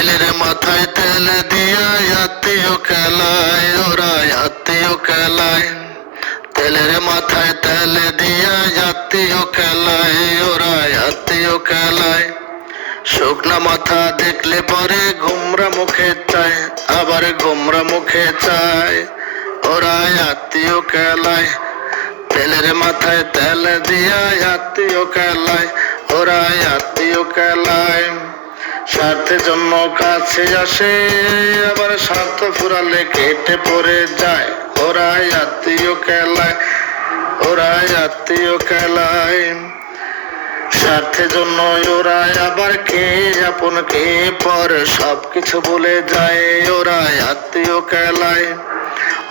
তেলের মাথায় তেল দিয়া আত্মীয় খেলায়, ওরা আত্মীয় খেলায়। তেলের মাথায় তেল দিয়া আত্মীয় খেলায়, ওরা আত্মীয় খেলায়। শুকনা মাথা দেখলে পরে গোমরা মুখে চায়, আবার গোমরা মুখে চায়, ওরা আত্মীয় খেলায়। তেলের মাথায় তেল দিয়া আত্মীয় খেলায়, ওরা আত্মীয় খেলায়। স্বার্থের জন্য কাছে আসে, আবার স্বার্থ ফুরালে কেটে পড়ে যায়, ওরা আত্মীয় খেলায়, ওরা আত্মীয় খেলায়। স্বার্থের জন্য ওরা আবার কে আপন কে পর সবকিছু বলে যায়, ওরা আত্মীয় খেলায়,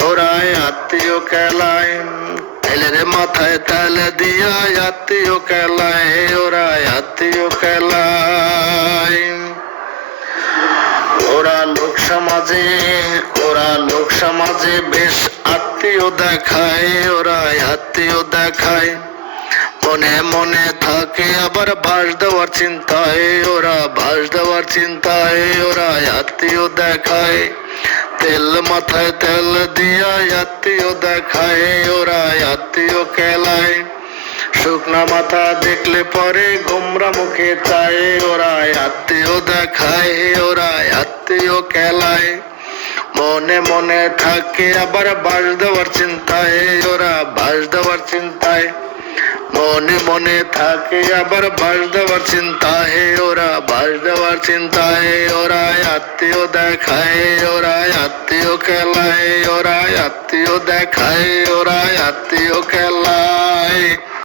ওরা আত্মীয় খেলায়। তেলের মাথায় তেল দিয়া আত্মীয় খেলায়, ওরা আত্মীয় খেলায়। ওরা লোক সমাজে, ওরা লোক সমাজে বেশ আত্মীয় দেখায়, ওরা আত্মীয় দেখায়। মনে মনে থাকে আবার বাস দেওয়ার চিন্তায়, ওরা বাস দেওয়ার চিন্তায়, ওরা আত্মীয় দেখায়। তেল মাথায় তেল দিয়া আত্মীয় দেখায়, ওরা আত্মীয় খেলায়। শুকনা মাথা দেখলে পরে গোমরা মুখে চায়, ওরা আত্মীয় দেখায়, ওরা আত্মীয় খেলায়। মনে মনে থাকে আবার বাস দেওয়ার চিন্তায়, ওরা বাস দেওয়ার চিন্তায়। মনে মনে থাকে আবার বাস দেওয়ার চিন্তায়, ওরা বাস দেওয়ার চিন্তায়, ওরা আত্মীয় দেখায়, ওরা আত্মীয় খেলায়, ওরা আত্মীয় দেখায়, ওরা আত্মীয় খেলায়।